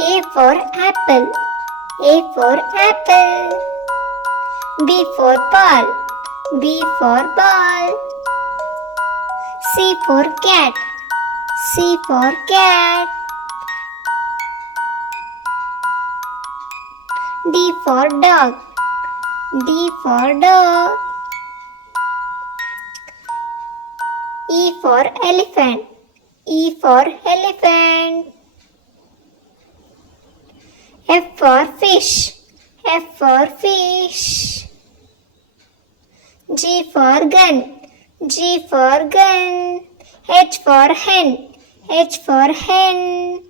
A for apple. A for apple. B for ball. B for ball. C for cat. C for cat. D for dog. D for dog. E for elephant. E for elephant. F for fish. F for fish. G for gun. G for gun. H for hen. H for hen.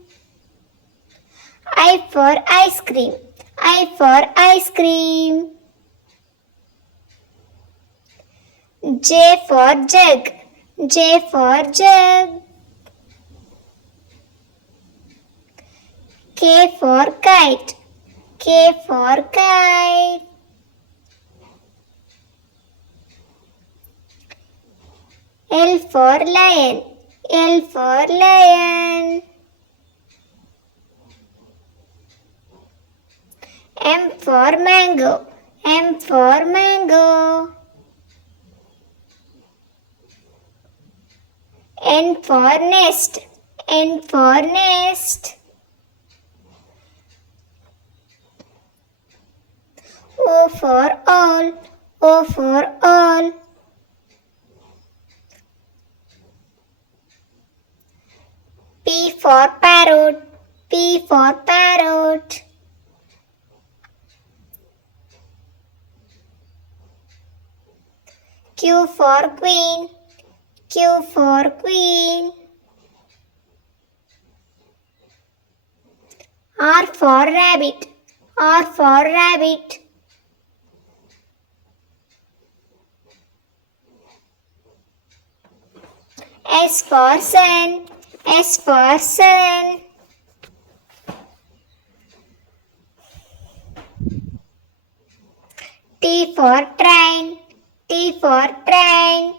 I for ice cream. I for ice cream. J for jug. J for jug. K for kite. K for kite. L for lion. L for lion. M for mango. M for mango. N for nest. N for nest. O for all. O for all. P for parrot. P for parrot. Q for queen. Q for queen. R for rabbit. R for rabbit. S for sun. S for sun. T for train. T for train.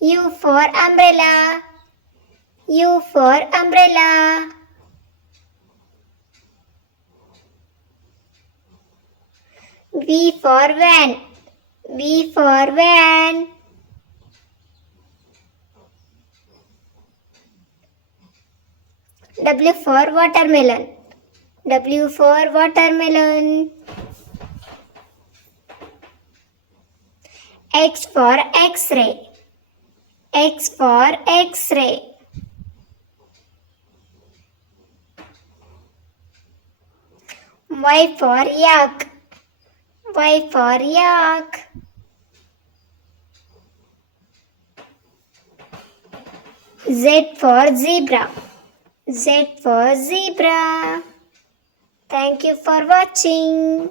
U for umbrella. U for umbrella. V for van. V for van. W for watermelon. W for watermelon. X for X-ray. X for X-ray. Y for yak. Y for yak. Z for zebra. Z for zebra. Thank you for watching.